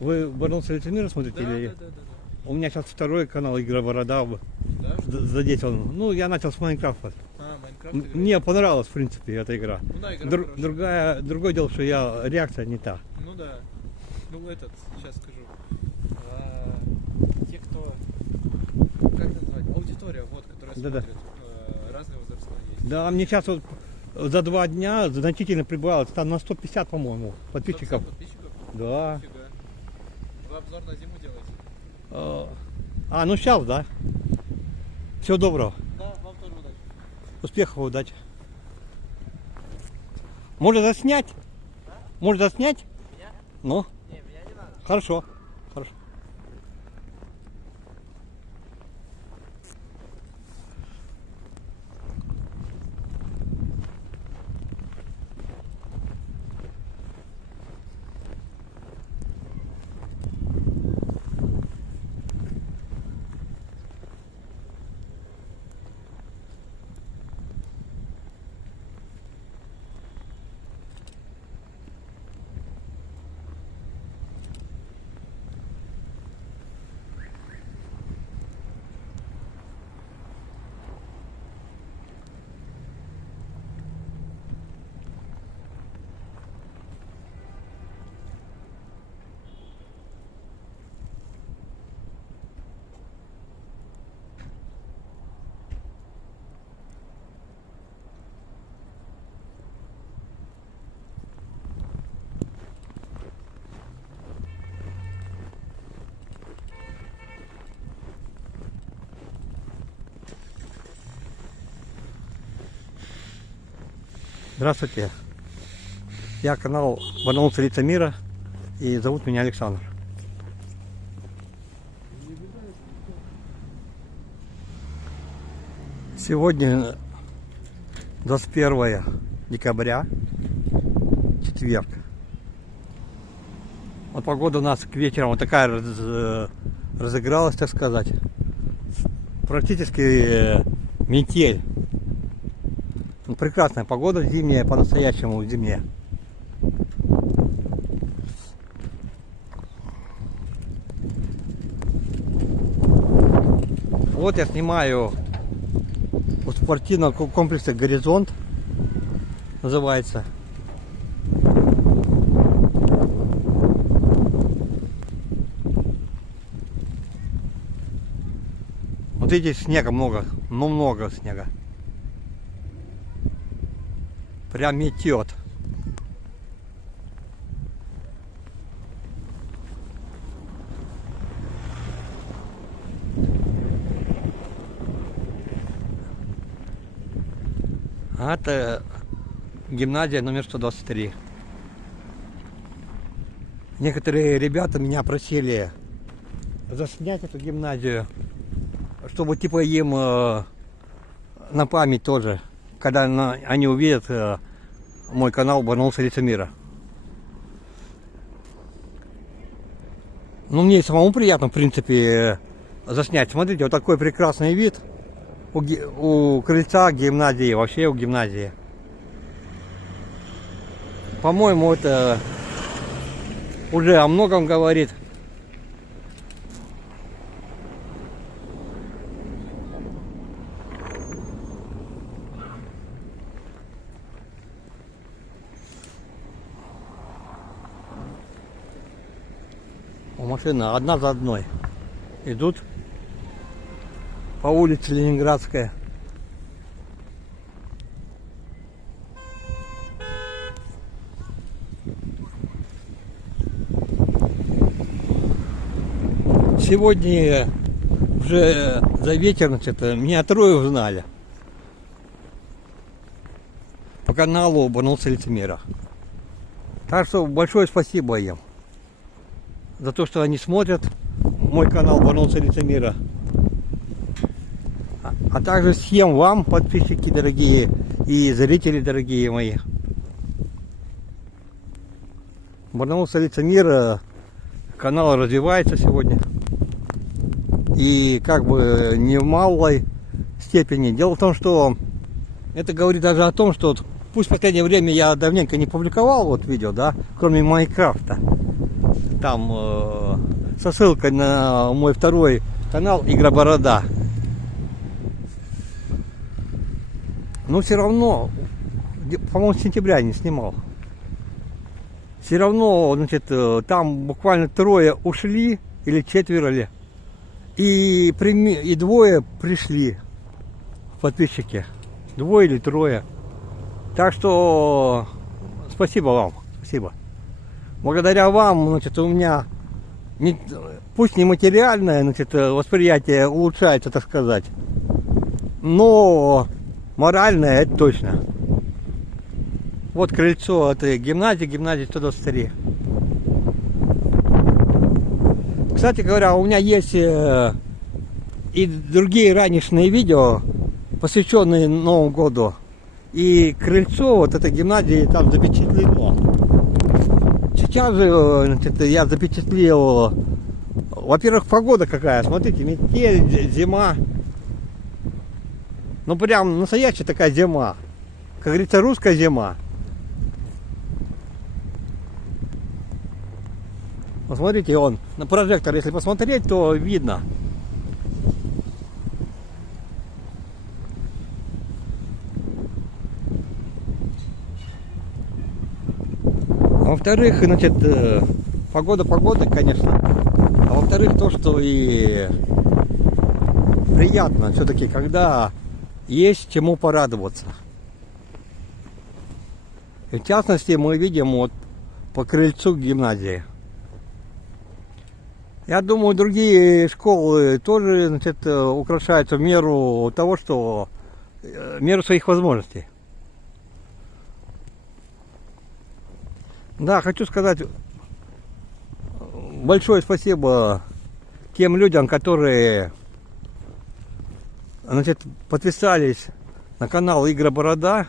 Вы «Баронца лицемира» смотрите? Да, или... да. У меня сейчас второй канал «Игра Борода». Да? За 10 он. Ну, я начал с Майнкрафта. Майнкрафт? Мне понравилась, в принципе, эта игра. Ну да, игра Другое дело, что реакция не та. Ну да. Ну сейчас скажу. Те, кто, как назвать, аудитория, вот, которая смотрит, разные возраста есть. Да, мне сейчас вот за 2 дня значительно прибавилось, там на 150, по-моему, подписчиков. 150 подписчиков? Да. Нифига. Вы обзор на зиму делаете? Ну сейчас, да. Всего доброго. Да, вам тоже удачи. Успехов, удачи. Может заснять? А? Может заснять? Меня? Ну? Не, меня не надо. Хорошо. Хорошо. Здравствуйте, я канал «Баронца лицемира» и зовут меня Александр. Сегодня 21 декабря, четверг. Вот погода у нас к вечеру вот такая разыгралась, так сказать. Практически метель. Прекрасная погода, зимняя, по-настоящему зимняя. Вот я снимаю у спортивного комплекса «Горизонт», называется. Вот видите, снега много, но много снега. Прям метет. Это гимназия номер 123. Некоторые ребята меня просили заснять эту гимназию, чтобы типа им на память тоже когда они увидят мой канал «Барнаульская лица мира». Ну, мне и самому приятно, в принципе, заснять. Смотрите, вот такой прекрасный вид у крыльца гимназии, вообще у гимназии. По-моему, это уже о многом говорит. Машины одна за одной идут по улице Ленинградская. Сегодня уже за вечер, значит, меня трое узнали по каналу «Барнаульская лица мира». Так что большое спасибо им за то, что они смотрят мой канал «Барнаульская лица мира». А также всем вам, подписчики дорогие и зрители дорогие мои. «Барнаульская лица мира», канал развивается сегодня. И как бы не в малой степени. Дело в том, что это говорит даже о том, что пусть в последнее время я давненько не публиковал вот видео, да, кроме Майнкрафта. Там со ссылкой на мой второй канал «Игра Борода». Но все равно, по-моему, с сентября я не снимал. Все равно, значит, там буквально трое ушли, или четверо ли. И двое пришли подписчики. Двое или трое. Так что спасибо вам. Спасибо. Благодаря вам, значит, у меня пусть не материальное, значит, восприятие улучшается, так сказать, но моральное это точно. Вот крыльцо этой гимназии 123. Кстати говоря, у меня есть и другие ранешние видео, посвященные Новому году. И крыльцо вот этой гимназии там запечатлено. Сейчас же, значит, я запечатлел, во-первых, погода какая, смотрите, метель, зима. Ну прям настоящая такая зима. Как говорится, русская зима. Посмотрите, он на прожектор, если посмотреть, то видно. Во-вторых, значит, погода, конечно. А во-вторых, то, что и приятно все-таки, когда есть чему порадоваться. И в частности, мы видим вот по крыльцу гимназии. Я думаю, другие школы тоже, значит, украшаются в меру того, что в меру своих возможностей. Да, хочу сказать большое спасибо тем людям, которые, значит, подписались на канал «Игра Борода».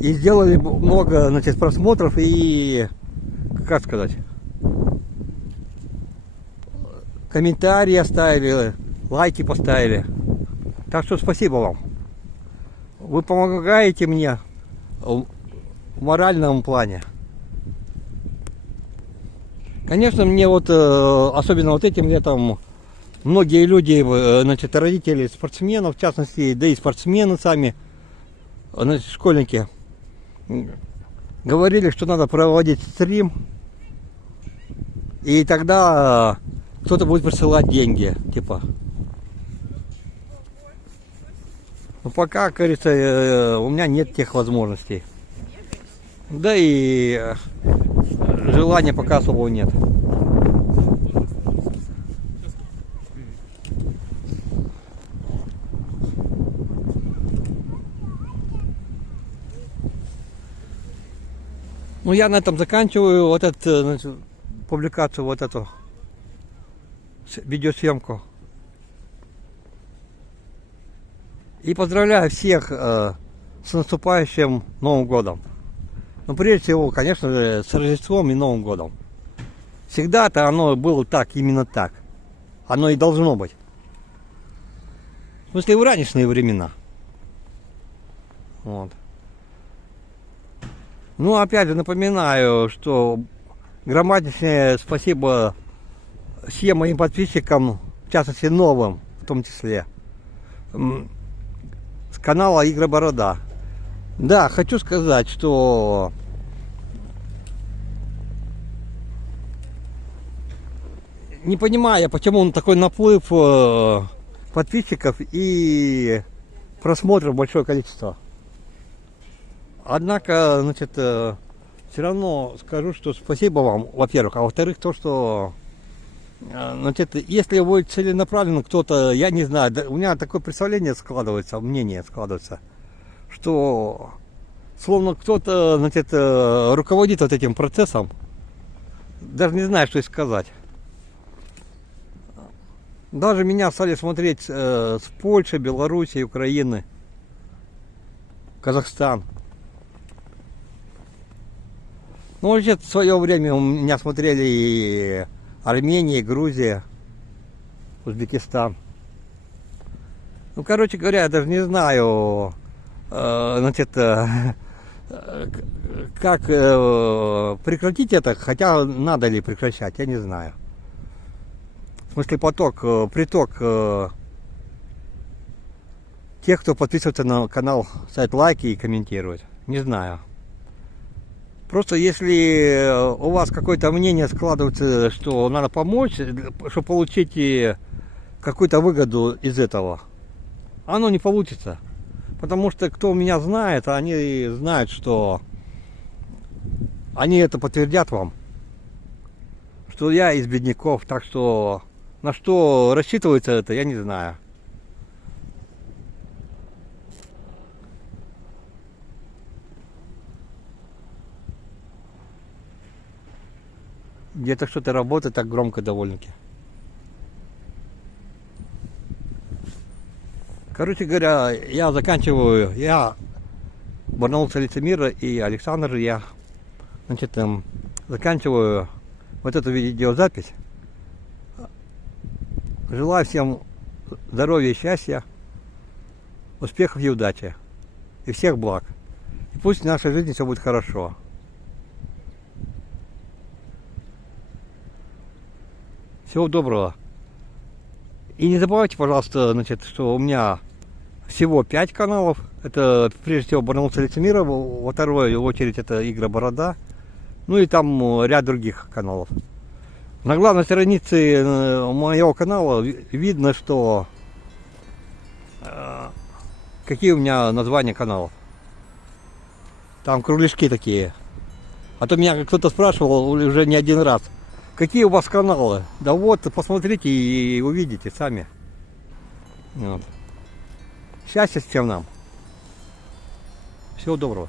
И сделали много, значит, просмотров и, как сказать, комментарии оставили, лайки поставили. Так что спасибо вам. Вы помогаете мне в моральном плане. Конечно, мне вот, особенно вот этим летом, многие люди, значит, родители спортсменов, в частности, да и спортсмены сами, значит, школьники, говорили, что надо проводить стрим, и тогда кто-то будет присылать деньги, типа. Но пока, как говорится, у меня нет тех возможностей. Да и желания пока особого нет. Ну, я на этом заканчиваю вот эту, значит, публикацию, вот эту видеосъемку. И поздравляю всех с наступающим Новым годом. Но прежде всего, конечно же, с Рождеством и Новым годом. Всегда-то оно было так, именно так. Оно и должно быть. В смысле, в ранешние времена. Вот. Ну, опять же, напоминаю, что громаднейшее спасибо всем моим подписчикам, в частности, новым, в том числе, с канала Игра Борода. Да, хочу сказать, что не понимаю, почему он такой наплыв подписчиков и просмотров большое количество. Однако, значит, все равно скажу, что спасибо вам, во-первых, а во-вторых, то, что, значит, если вы целенаправленно кто-то, я не знаю, у меня такое представление складывается, мнение складывается, что словно кто-то, значит, руководит вот этим процессом, даже не знаю, что и сказать. Даже меня стали смотреть с Польши, Белоруссии, Украины, Казахстан. Ну, вообще, в свое время у меня смотрели и Армения, и Грузия, Узбекистан. Ну, короче говоря, я даже не знаю, значит, как прекратить это, хотя надо ли прекращать, я не знаю. В смысле, приток тех, кто подписывается на канал, ставит лайки и комментирует. Не знаю. Просто если у вас какое-то мнение складывается, что надо помочь, чтобы получить какую-то выгоду из этого, оно не получится. Потому что кто меня знает, они знают, что они это подтвердят вам, что я из бедняков, так что на что рассчитывается это, я не знаю. Где-то что-то работает так громко довольно-таки. Короче говоря, я заканчиваю, я Барнаулский лицемир и Александр, я, значит, заканчиваю вот эту видеозапись. Желаю всем здоровья и счастья, успехов и удачи. И всех благ. И пусть в нашей жизни все будет хорошо. Всего доброго. И не забывайте, пожалуйста, значит, что у меня всего 5 каналов. Это прежде всего Барнаулский лицемир, во вторую очередь это Игра Борода. Ну и там ряд других каналов. На главной странице моего канала видно, что какие у меня названия каналов. Там кругляшки такие. А то меня кто-то спрашивал уже не один раз. Какие у вас каналы? Да вот, посмотрите и увидите сами. Вот. Счастья всем нам. Всего доброго.